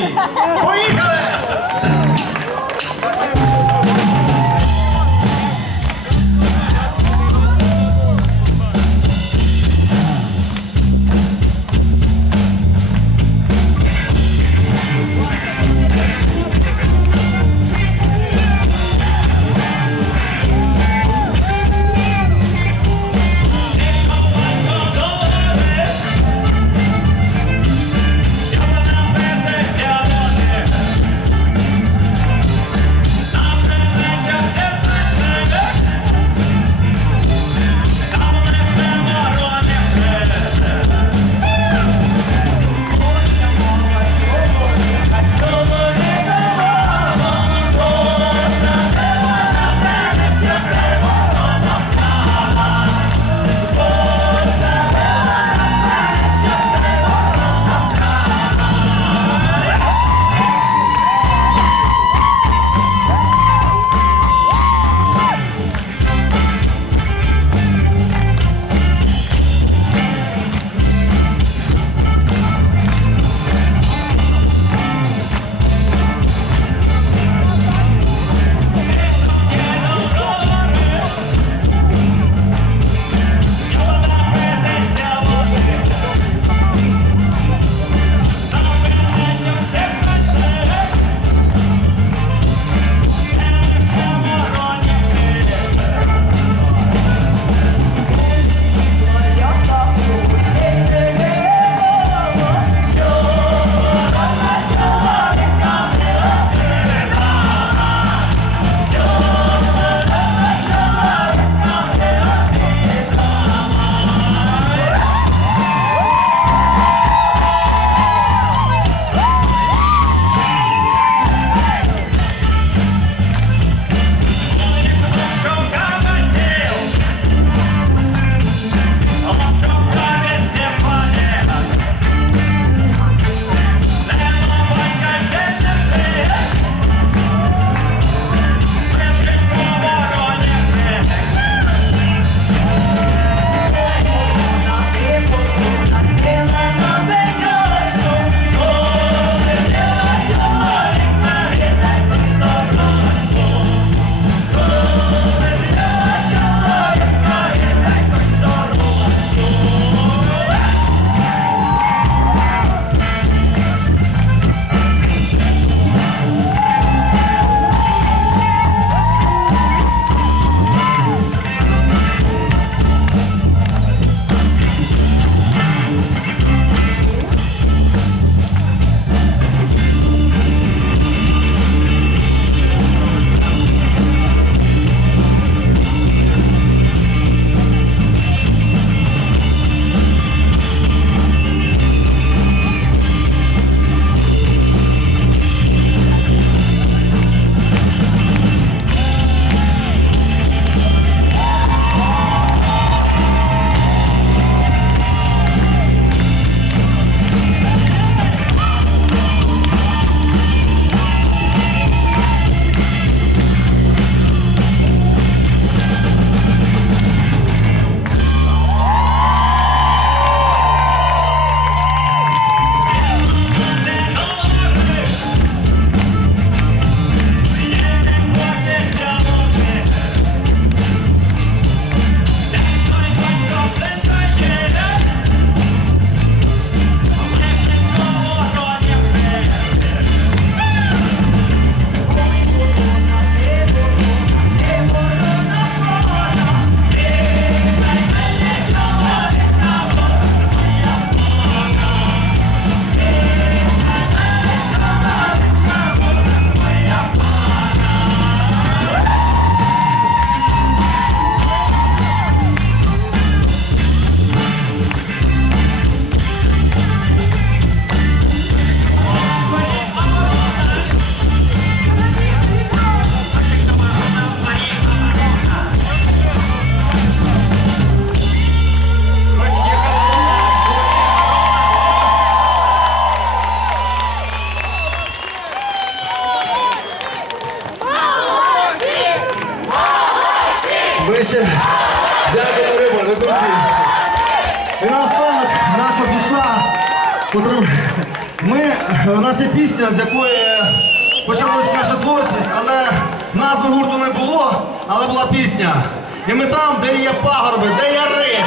もういいから。Назви гурту не було, але була пісня. І ми там, де є пагорби, де є рих.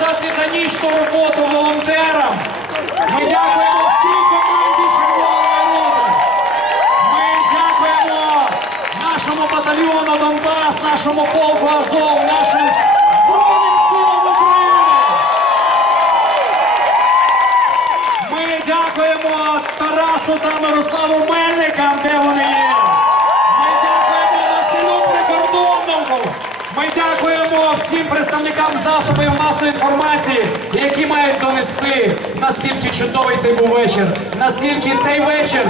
За титанічну роботу волонтерам. Ми дякуємо всій команді Червоної Рути. Ми дякуємо нашому батальйону Донбас, нашому полку Азов, нашим Збройним силам України. Ми дякуємо Тарасу та Мирославу Мельникам, де вони є. Всім представникам засобів масової інформації, які мають донести, наскільки чудовий цей був вечір, наскільки цей вечір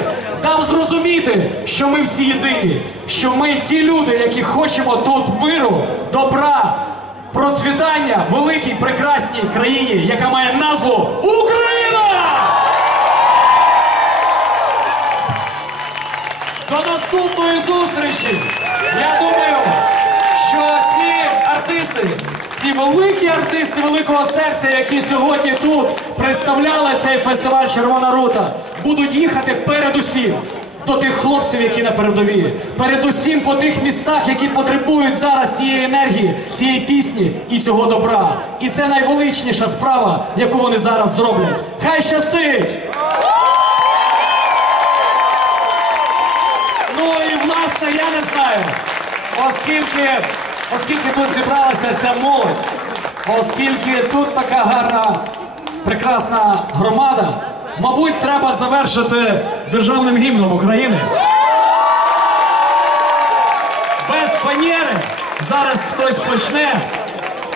дав зрозуміти, що ми всі єдині, що ми ті люди, які хочемо тут миру, добра, процвітання великій прекрасній країні, яка має назву Україна! До наступної зустрічі! Я думаю, що артисти, ці великі артисти великого серця, які сьогодні тут представляли цей фестиваль Червона рута, будуть їхати передусім до тих хлопців, які на передовій, передусім по тих містах, які потребують зараз цієї енергії, цієї пісні і цього добра. І це найвеличніша справа, яку вони зараз зроблять. Хай щастить! Ну і власне я не знаю, оскільки, оскільки тут зібралася ця молодь, оскільки тут така гарна, прекрасна громада, мабуть, треба завершити державним гімном України. Без фанєри зараз хтось почне.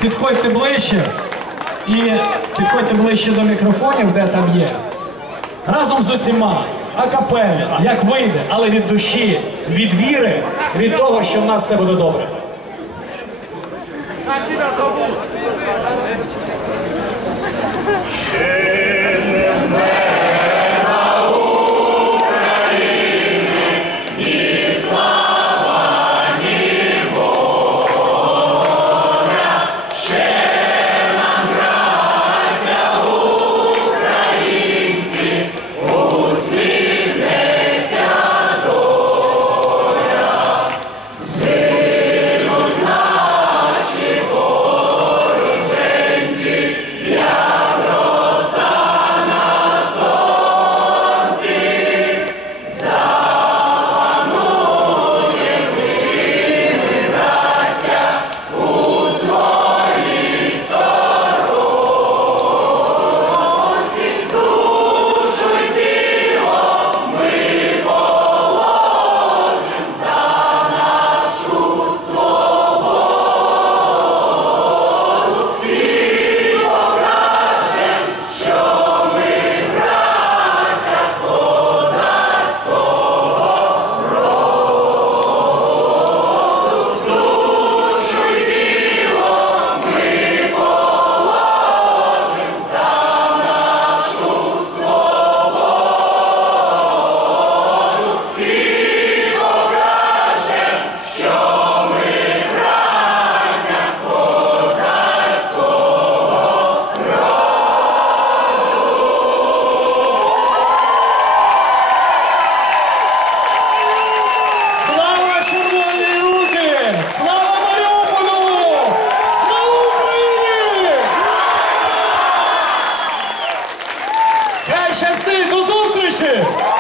Підходьте ближче і підходьте ближче до мікрофонів, де там є разом з усіма, акапелі, як вийде, але від душі, від віри, від того, що в нас все буде добре. Yeah. Хай щастить! До зустрічі!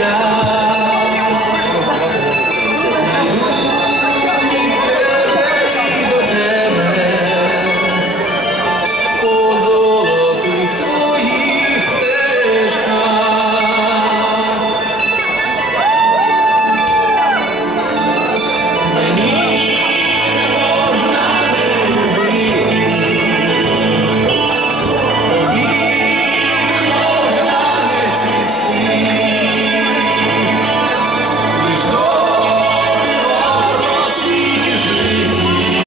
love.